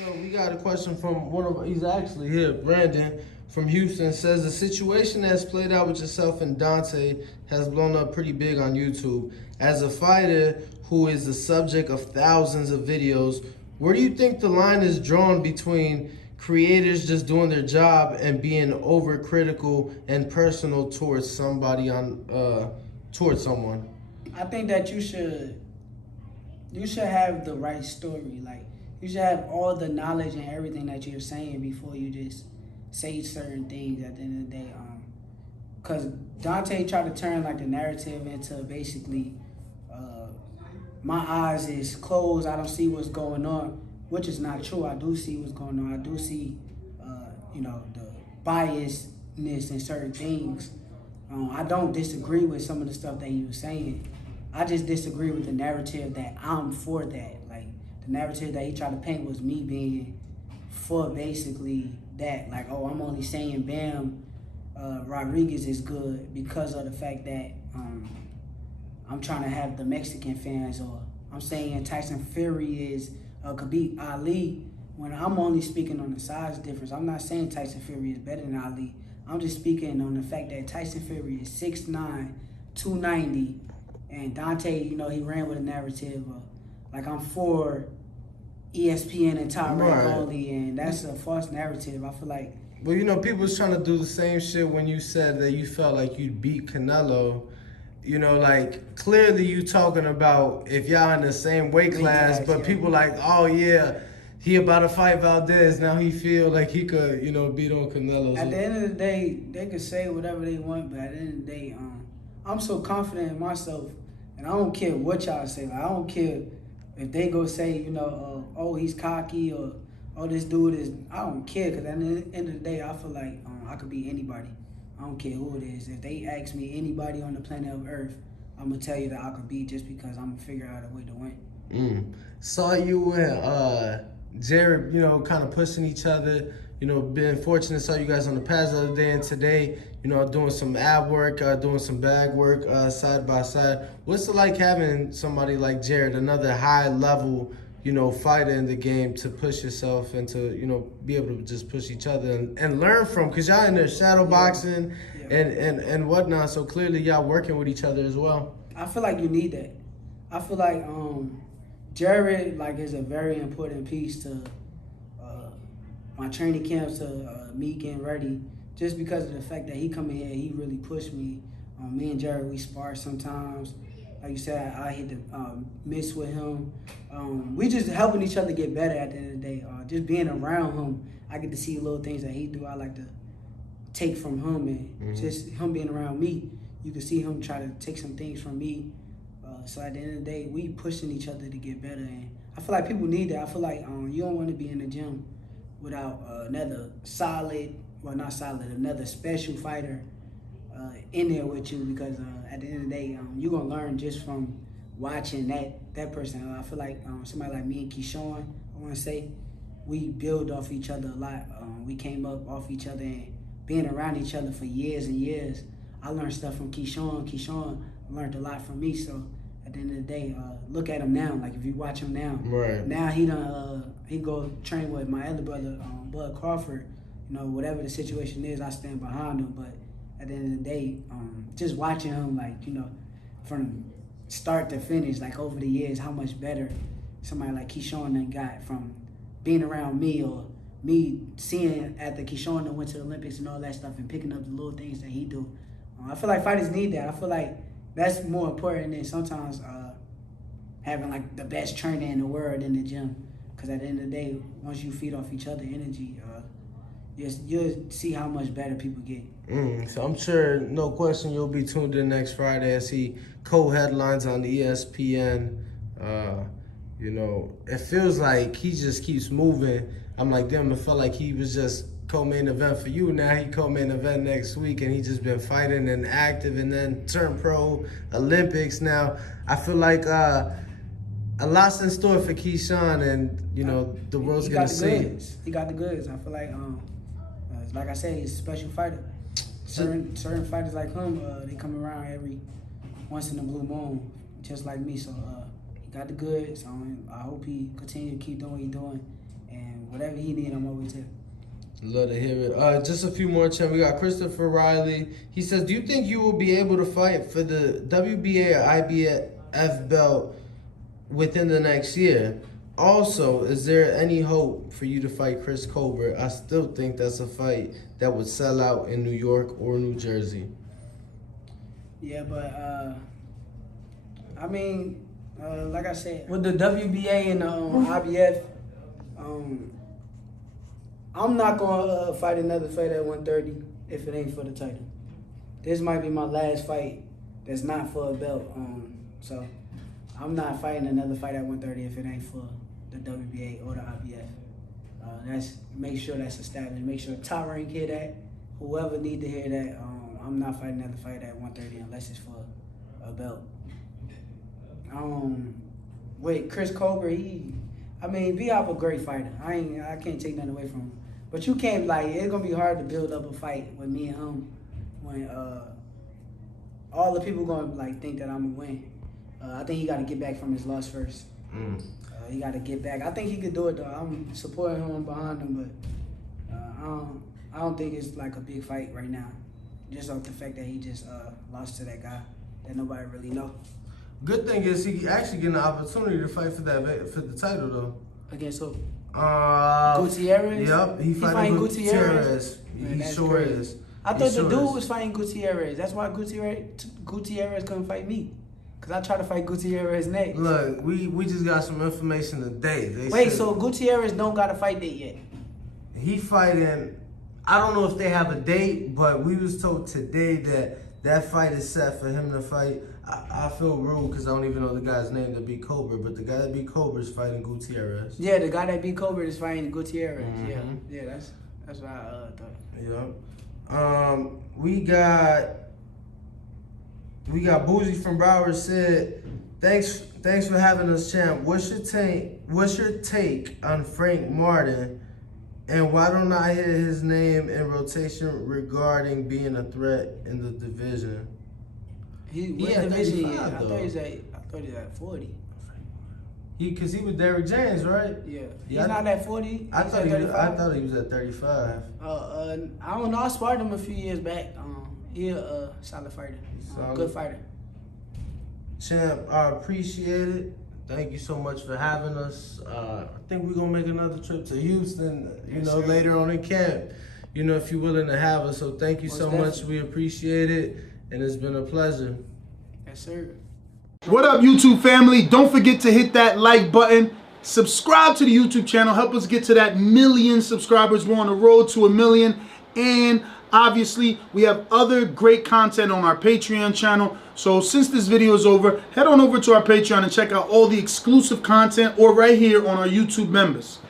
So we got a question from he's actually here, Brandon from Houston, says the situation that's played out with yourself and Dante has blown up pretty big on YouTube. As a fighter who is the subject of thousands of videos, where do you think the line is drawn between creators just doing their job and being overcritical and personal towards towards someone? I think that you should have the right story. Like, you should have all the knowledge and everything that you're saying before you just say certain things at the end of the day. Because Dante tried to turn like the narrative into basically, my eyes is closed, I don't see what's going on, which is not true. I do see what's going on. I do see, the biasness in certain things. I don't disagree with some of the stuff that he was saying. I just disagree with the narrative that I'm for that. Like, the narrative that he tried to paint was me being for basically that. Like, oh, I'm only saying Bam Rodriguez is good because of the fact that I'm trying to have the Mexican fans, or I'm saying Tyson Fury could beat Ali when I'm only speaking on the size difference. I'm not saying Tyson Fury is better than Ali. I'm just speaking on the fact that Tyson Fury is 6'9", 290, and Dante, he ran with a narrative of, like, I'm for ESPN and top rank only, and that's a false narrative. I feel like... Well, people was trying to do the same shit when you said that you felt like you'd beat Canelo. Like, clearly you talking about if y'all in the same weight class, but people like, oh yeah, he about to fight Valdez, now he feel like he could, beat on Canelo. At the end of the day, they could say whatever they want, but at the end of the day, I'm so confident in myself, and I don't care what y'all say. Like, I don't care if they go say, oh, he's cocky, or oh, this dude is, I don't care, because at the end of the day, I feel like I could beat anybody. I don't care who it is. If they ask me anybody on the planet of Earth, I'm going to tell you that I could beat, just because I'm going to figure out a way to win. Saw you and Jared, kind of pushing each other. Been fortunate, saw you guys on the pads the other day and today, doing some ab work, doing some bag work side by side. What's it like having somebody like Jared, another high level, fighter in the game, to push yourself and to, be able to just push each other and learn from? Because y'all in there shadow boxing and whatnot, so clearly y'all working with each other as well. I feel like you need that. I feel like Jared, like, is a very important piece to my training camps, to me getting ready, just because of the fact that he come in here, he really pushed me. Me and Jared, we spar sometimes. Like you said, I hit the miss with him. We just helping each other get better at the end of the day. Just being around him, I get to see little things that he do. I like to take from him, and just him being around me, you can see him try to take some things from me. So at the end of the day, we pushing each other to get better, and I feel like people need that. I feel like you don't want to be in the gym without another another special fighter in there with you, because at the end of the day, you're going to learn just from watching that person. I feel like somebody like me and Keyshawn, I want to say, we build off each other a lot. We came up off each other, and being around each other for years and years, I learned stuff from Keyshawn. Keyshawn learned a lot from me, so at the end of the day, look at him now. Like, if you watch him now, now he go train with my other brother, Bud Crawford. Whatever the situation is, I stand behind him, but at the end of the day, just watching him, like, from start to finish, like, over the years, how much better somebody like Keyshawn done got from being around me, or me seeing after Keyshawn went to the Olympics and all that stuff, and picking up the little things that he do. I feel like fighters need that. I feel like that's more important than sometimes having, like, the best trainer in the world in the gym. Because at the end of the day, once you feed off each other energy, you'll see how much better people get. So I'm sure, no question, you'll be tuned in next Friday as he co-headlines on the ESPN. It feels like he just keeps moving. I'm like, damn, it felt like he was just co-main event for you. Now he co-main event next week, and he just been fighting and active, and then turn pro, Olympics. Now I feel like a lot's in store for Keyshawn, and the world's gonna see. He got the goods. I feel like I said, he's a special fighter. Certain fighters like him, they come around every once in a blue moon, just like me. So he got the goods. I hope he continue to keep doing what he's doing, And whatever he need, I'm always here. Love to hear it. Just a few more, champ. We got Christopher Riley. He says, do you think you will be able to fight for the WBA or IBF belt within the next year? Also, is there any hope for you to fight Chris Colbert? I still think that's a fight that would sell out in New York or New Jersey. Yeah, but I mean, like I said, with the WBA and IBF, I'm not gonna fight another fight at 130 if it ain't for the title. This might be my last fight that's not for a belt. So I'm not fighting another fight at 130 if it ain't for the WBA or the IBF. That's make sure that's established. Make sure top rank hear that. Whoever need to hear that. I'm not fighting another fight at 130 unless it's for a belt. With Chris Colbert, B.I. a great fighter. I can't take nothing away from him. But you can't, it's gonna be hard to build up a fight with me and him when all the people gonna think that I'm gonna win. I think he got to get back from his loss first. He got to get back. I think he could do it though. I'm supporting him, behind him, but I don't think it's like a big fight right now. Just off the fact that he just lost to that guy that nobody really know. Good thing is he actually getting an opportunity to fight for the title though. Against who? Gutierrez. Yep, he fighting Gutierrez. He sure is. I thought the dude was fighting Gutierrez. That's why Gutierrez couldn't fight me. Cause I tried to fight Gutierrez next. Look, we just got some information today. Wait, so Gutierrez don't got a fight date yet? He fighting. I don't know if they have a date, but we was told today that fight is set for him to fight. I feel rude because I don't even know the guy's name that beat Colbert, but the guy that beat Colbert is fighting Gutierrez. Yeah, the guy that beat Colbert is fighting Gutierrez. Yeah, that's what I thought. Yeah. We got Boozy from Broward said, thanks for having us, champ. What's your take on Frank Martin, and why don't I hear his name in rotation regarding being a threat in the division? He at division. I thought he's at 40. Because he was Derrick James, right? Yeah. He's not at 40. I thought he was at 35. I don't know. I sparred him a few years back. He a solid fighter. Good fighter. Champ, I appreciate it. Thank you so much for having us. I think we're gonna make another trip to Houston, later on in camp. If you're willing to have us. So thank you so much. We appreciate it. And it's been a pleasure. Yes, sir. What up, YouTube family? Don't forget to hit that like button. Subscribe to the YouTube channel. Help us get to that 1 million subscribers. We're on the road to 1 million. And obviously, we have other great content on our Patreon channel. So since this video is over, head on over to our Patreon and check out all the exclusive content or right here on our YouTube members.